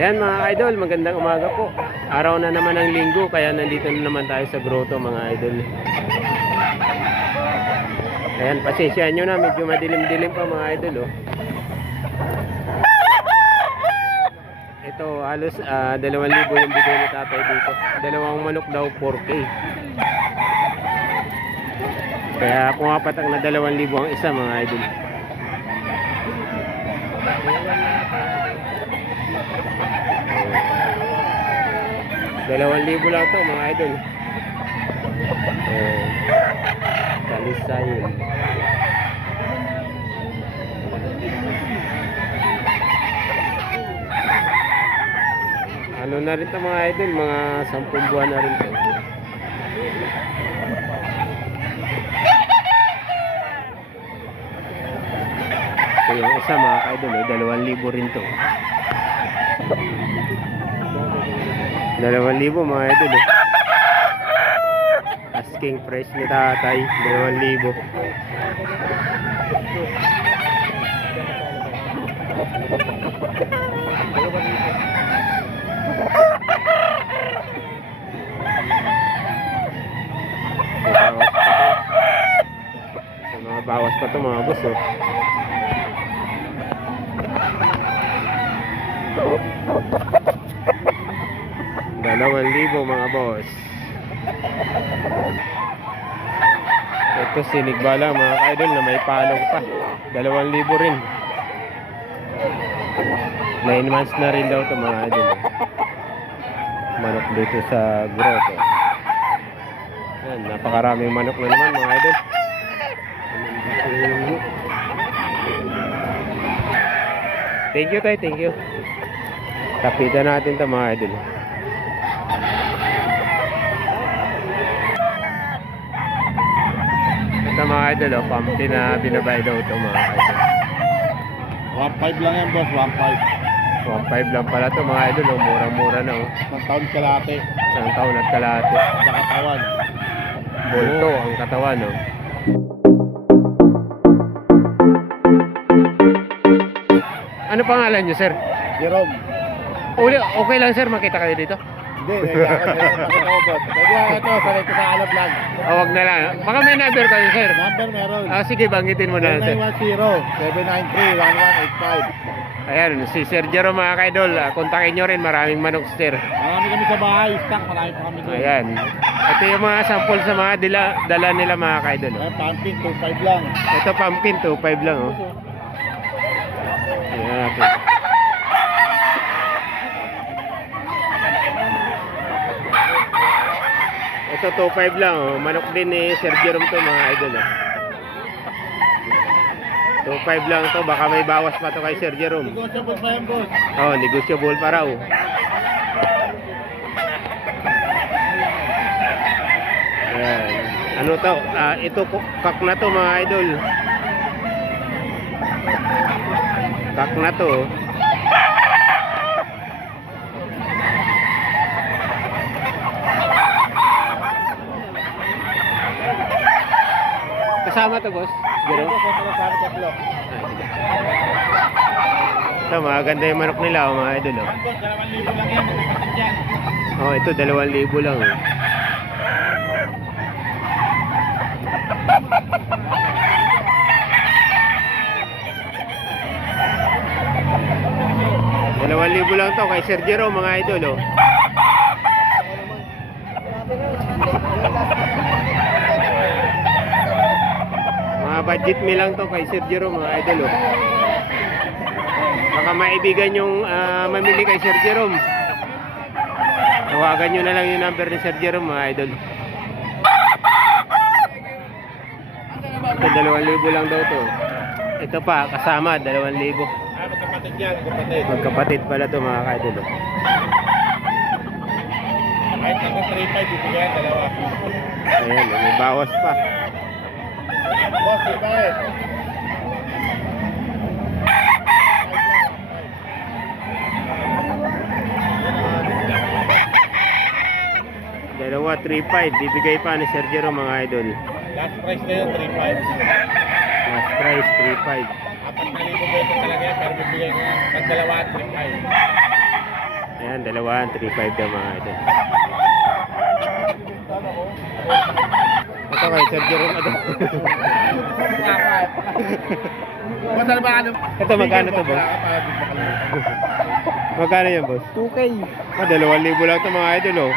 Ayan mga idol, magandang umaga po. Araw na naman ng linggo, kaya nandito na naman tayo sa grotto mga idol. Ayan, pasensyahan nyo na, medyo madilim-dilim pa mga idol oh. Ito, halos 2,000 yung bigay ni tatay dito. Dalawang manok daw 4K. Kaya pumapatak na 2,000 ang isa mga idol. Dalawang libo lang to mga idol. Talisayin. Ano na rin to mga idol, mga 10 buwan na rin to. So yung isa mga idol, 2,000 rin to. 2,000 mga idol eh. Asking price ni tatay 2,000. Mga bawas pa to mga boss oh. Dalawang libo mga boss. Ito sinigbala mga idol na may palong pa. 2,000 rin. 9 months na rin daw ito mga idol. Manok dito sa grotto. Yan, napakaraming manok na naman mga idol. Thank you tayo, thank you. Kapitan natin ito mga idol. Ito mga idol, oh, pumpkin na binabay daw ito mga idol. 1.5 lang yan boss, 1.5. 1.5 lang pala ito mga idol, oh, murang-mura na oh. Isang taon kalate. Isang taon at kalahati. Sa katawan. Bolto ang katawan oh. Ano pangalan nyo sir? Jerome. Okay lang sir, makita kayo dito? Hindi, nakita ko boss. Pwede lang ito, sanay ko sa alab lang. Huwag na lang. Baka may number kayo sir. Number meron. Sige, banggitin mo na sir. 0910-793-1185. Ayan, si Sir Jero mga kaidol. Kontakin nyo rin, maraming manok sir. Marami kami sa bahay, stock, marami pa kami doon. Ayan. Ito yung mga sample sa mga dala nila mga kaidol. Oh. Pumpkin, 2.5 lang. Ito pumpkin, 2.5 lang oh. Ayan natin. Ito 2.5 lang oh. Manok din ni Sir Jerome to mga idol oh. 2.5 lang to, baka may bawas pa to kay Sir Jerome. Negotiable pa yan boss. Oh, negotiable pa raw. Ayan. Ano to? Ito kak na to mga idol. Kak na to. Kasama to boss? Jerome? Ito, maganda yung manok nila oh, mga idol oh. Oh, ito 2,000 lang oh. $2,000 lang to kay Sir Jerome mga idol oh. Mga budget meal lang to kay Sir Jerome mga idol oh. Baka maibigan yung mamili kay Sir Jerome. Tawagan nyo na lang yung number ni Sir Jerome mga idol. Ito 2,000 lang daw to. Ito pa kasama 2,000. Magkapatid yan, magkapatid. Magkapatid pala to mga idol oh. Kahit nasa 3.5, bibigyan dalawa. Ayan, may bawas pa. Boss, iba eh. Dalawa 3.5 bibigay pa ni Sir Jerome mga idol. Last price na yun, 3.5. Last price 3.5. 4,000 pesos talaga yan, pero bibigay ko yan. Pag dalawa, 3.5. Ayan, dalawa, 3.5 daw mga idol. Ito kay Sir Jerome Adon. Masal ba ano? Ito, magkano to, boss? Magkano yan, boss? 2K. 2,000 lang ito mga idol, oh.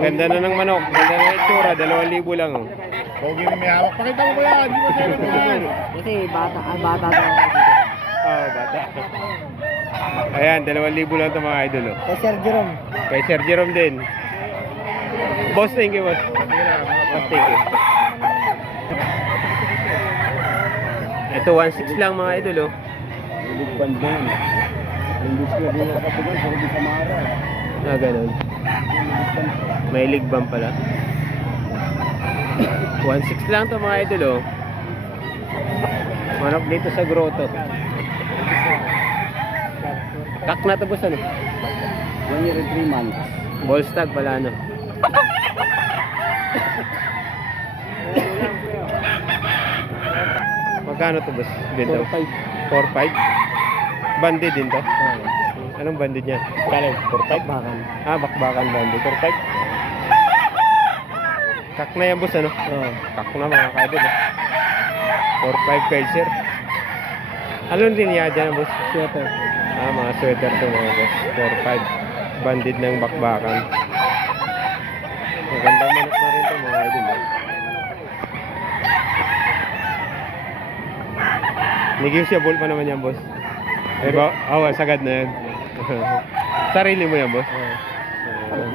Ganda na ng manok, ganda na ng itsura, 2,000 lang, oh. Pogi na may hawak. Pakita mo ba yan? Di ba sa'yo naman? Kasi bata daw. Oh, bata. Ayan, 2,000 lang ito mga idol, oh. Kay Sir Jerome. Kay Sir Jerome din. Boss, thank you, boss. Boss, thank you. Ito, 1.6 lang mga idol, oh. Ah, ganun. May ligbang pala. 1.6 lang to mga idol, oh. Manok dito sa grotto. Kak na to, boss, ano? 1 year and 3 months. Ballstag pala, ano? Magkano to, boss? Dito? 4.5. Banded din to? Anong banded niya? Kano? 4.5? Bakbakan. Ah, bakbakan banded. 4.5? Kak na yan, boss, ano? Oo. Kak na mga kaidol, eh. 4.5 Kaiser. Ano din niya dyan, boss? Sweater. Ah, mga sweater to mga boss. 4.5. Banded ng bakbakan. Magandang manok na rin to mga idol, eh. Negotiable pa naman yan, boss. Eh ba? Oh, sagad na yan. Sarili mo yan, boss?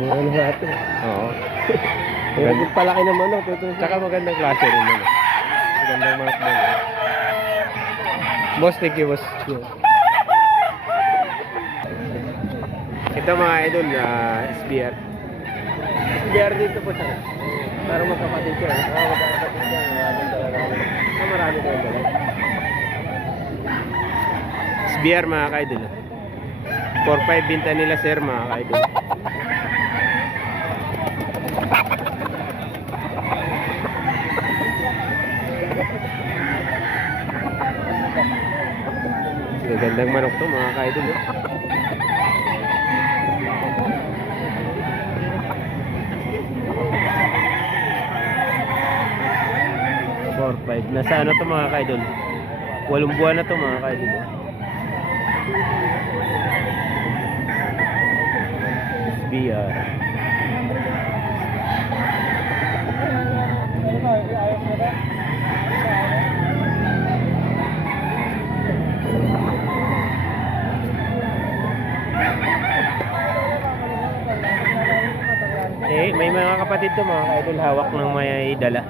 Ano natin? Oo. Pero palaki naman no. Tsaka magandang klase rin naman. Magandang manok mo. Boss, thank you, boss. Ito mga idol, SBR. SBR dito po siya. Para magkapatid siya. Magkapatid siya. Marami talaga. SBR mga kaidol. 4.5 binta nila sir mga kaidol. Gagandang manok to mga kaidol. 4.5. Nasa ano to mga kaidol? 8 buwan na to mga kaidol. SBR. Eh, may mga kapatid to mga kaidol hawak ng may dala.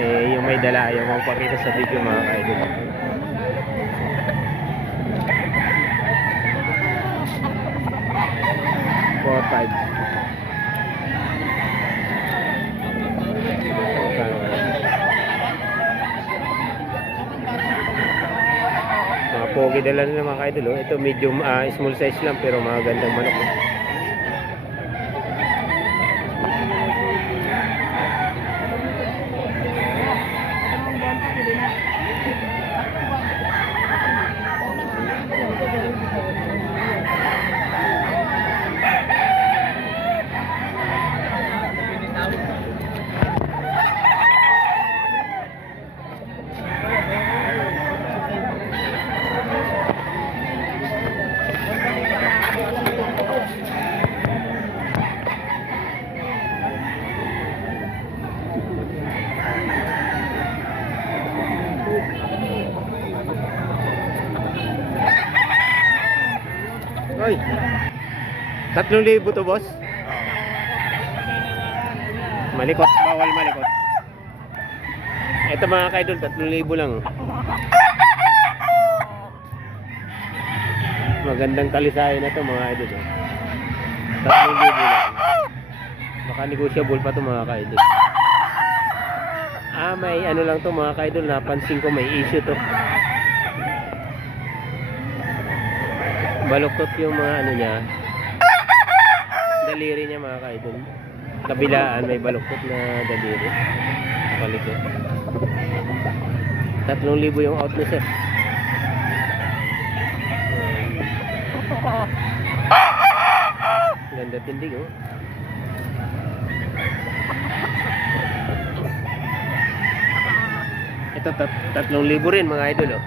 Eh, yung may dala ayaw mong pakita sa video mga kaidol. Mga pogi dala nila mga kaidol, oh. Ito medium, small size lang pero magandang manok, oh. Oy. 3,000 to, boss. Malikot, bawal malikot. Ito mga kaidol, 3,000 lang. Magandang talisayan na to mga idol. 3,000 lang. Baka negotiable pa to mga kaidol. Ah, may ano lang to mga kaidol, napansin ko may issue to. Baluktot yung mga ano niya, daliri niya mga kaidol. Kabilaan may baluktot na daliri. Palikot. 3,000 yung out niya sir. Ganda tindig, oh. Ito, 3,000 rin mga idol, oh.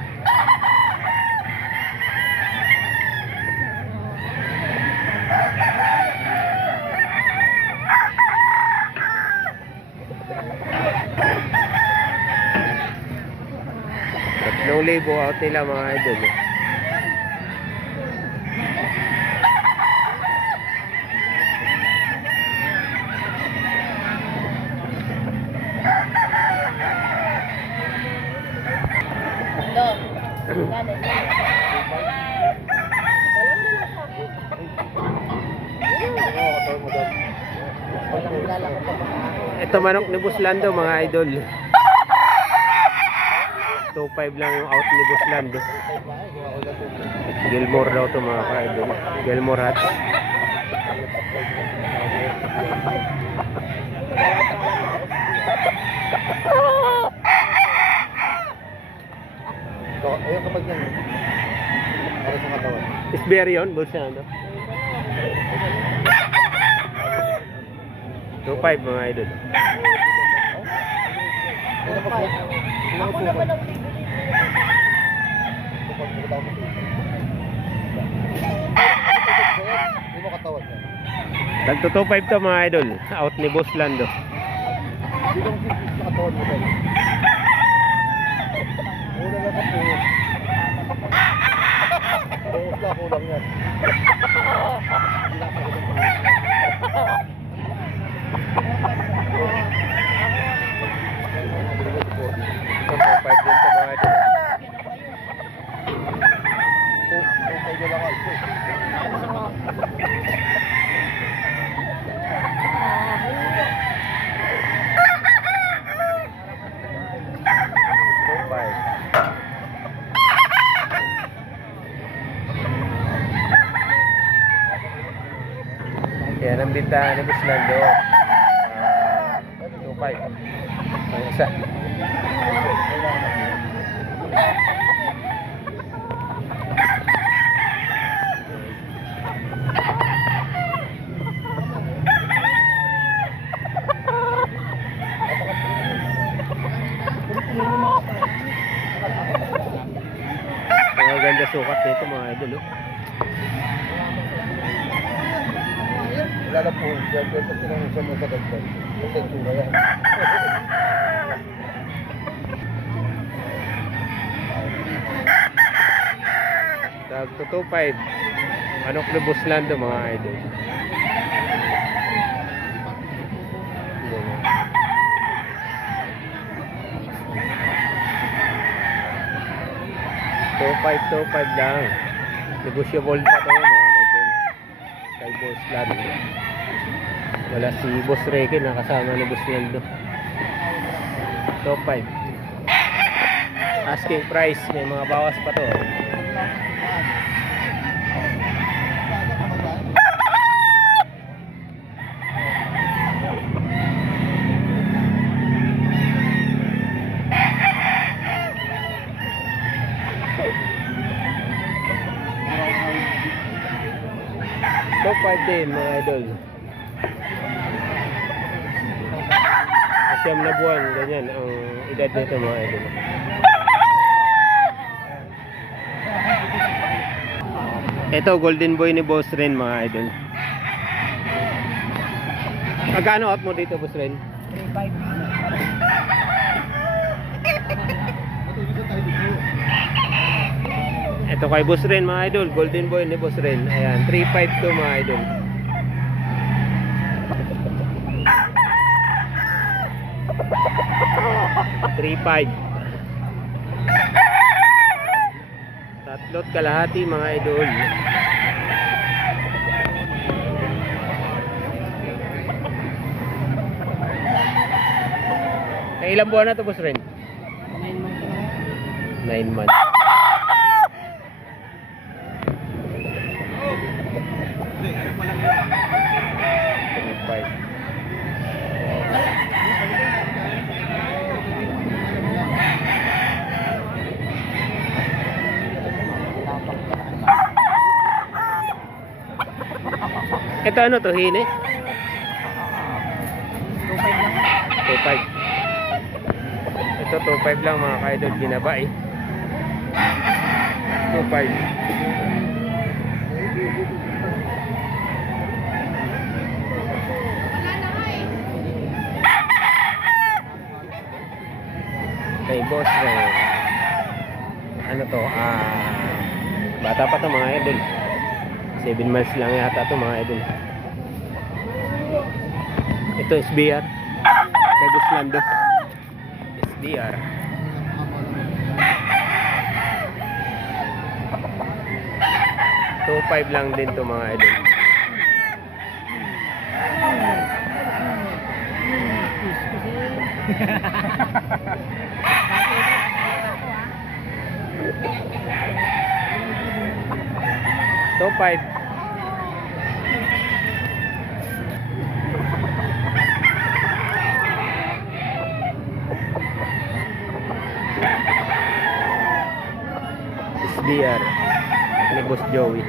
Tatlong libo out nila mga idol, oh. Ito manok ni Buslando mga idol. 2.5 lang yung out ni Buslando. Gilmore daw to mga ka-idol. Gilmore Hats. Ayun kapag yan. Para sa katawan. Isberion, Buslando. 2.5 mga idol. Ako naman ang hindi mo katawan yan. Tagto 2.5 to mga idol. Out ni Buslando. Hindi mo sa katawan mo tayo. Una na ka po. Buhos na kulang yan. Ito 2.5 din to mga idol. Yan ang bintahan ni Buslando. 2.5. Ang isa. Ang ganda sukat nito mga idol, oh. Wala na po. Kaya pag pinangusan mo sa dagdag. Kasi tura yan. Tagto 2.5. Manok ni Buslando mga idol. Two five lang. Negotiable pa to mga idol. Kay Buslando. Wala si Boss Reke na kasama ni Buslando. 2.5. Asking price, may mga bawas pa to. Top 5 din mga idol. Siyam na buwan, ganyan ang edad nito mga idol. Ito golden boy ni Boss Ren mga idol. Magkano out mo dito Boss Ren? 3.5. Ito kay Boss Ren mga idol, golden boy ni Boss Ren. Ayan, 3.5 to mga idol. $3.5. Tatlot kalahati mga idol. Ilang buwan na to Boss Ren? 9 months. Ito ano to, hine? 2.5 lang. 2.5. Ito 2.5 lang mga ka-idol, binaba eh. 2.5. Kay boss ano to, bata pa to mga idol. 7 months lang yata to mga idol. Ito SBR kay Boss Lando. SBR 2.5 lang din to mga idol. So 5. SBR ni Boss Joey.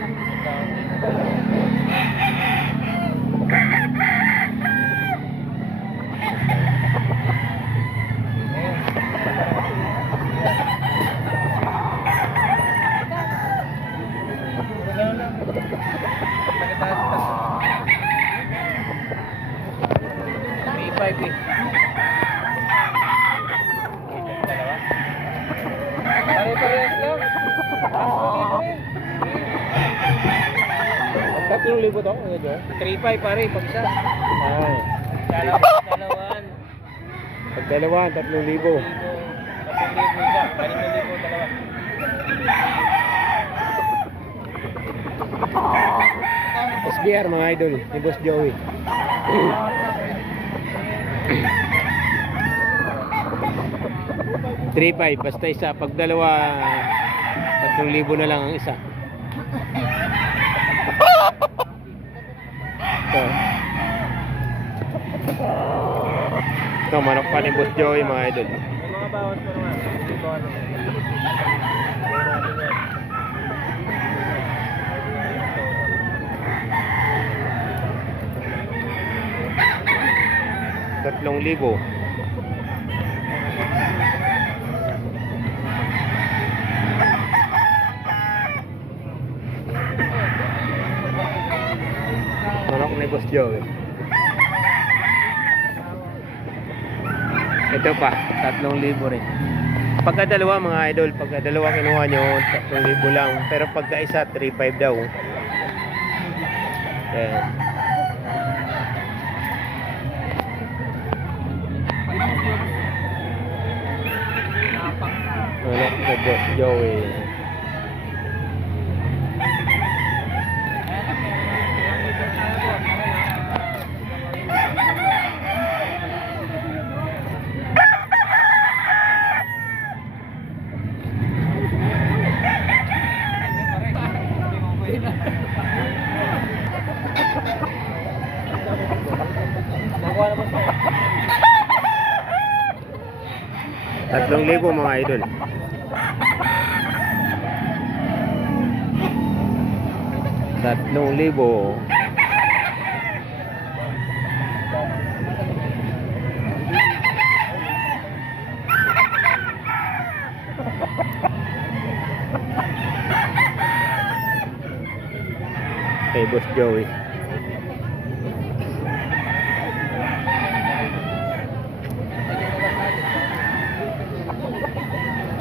May 5 eh. Pare-parehas lang. 3,000 to, ano dyan? 3.5 pare, pag isa. Ay, Dalawan. pag dalawa, 3,000. 3,000 isa. 5,000 dalawa. SBR mga idol ni Boss Joey. $3,500 basta isa. Pag dalawa, 3,000 na lang ang isa. Ito manok pa ni Boss Joey mga idol. May mga bawas pa naman. Ito ano. $3,000. Manok ni Boss Joey. Ito pa, 3,000 rin. Pagka dalawa mga idol, pagka dalawa kinuha nyo, 3,000 lang. Pero pagka isa, 3,500 daw. Ayan. Manok ni Boss Joey. Nakuha naman sa 3,000 mga idol. $3,000. Kay Boss Joey.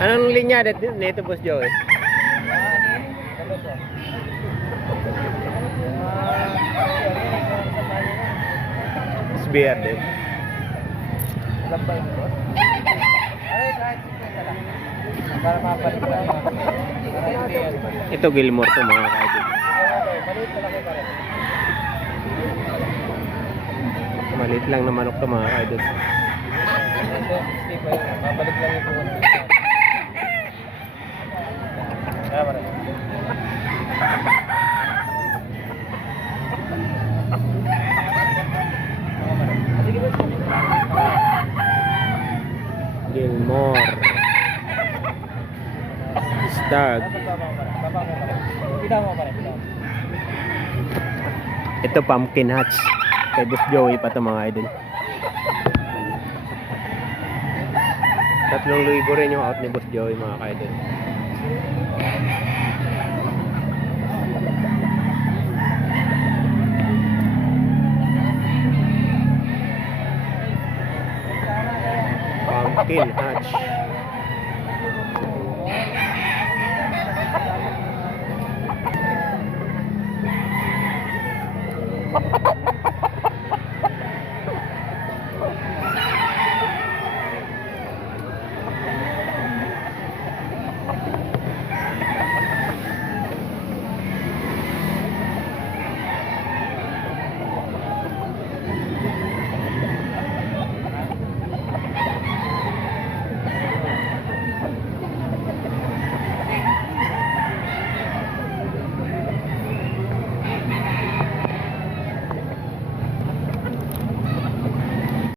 Anong linya nito Boss Joey? SBR din. Lambay mo. Ay, kahit 50 lang. Para mapalit lang. Para hindi yan. Ito Gilmore to mga kaidol. Maliit na lang kayo pare. Maliit lang na manok to mga kaidol. Ito, stick pa yun. Mabalik lang yung puwan. Kaya pare. Gilmore. Stag. Baba mo pare. Kita mo pare. Ito pumpkin hatch. Kay Boss Joey pa to mga idol. 3,000 rin yung out ni Boss Joey mga idol. Pumpkin hatch.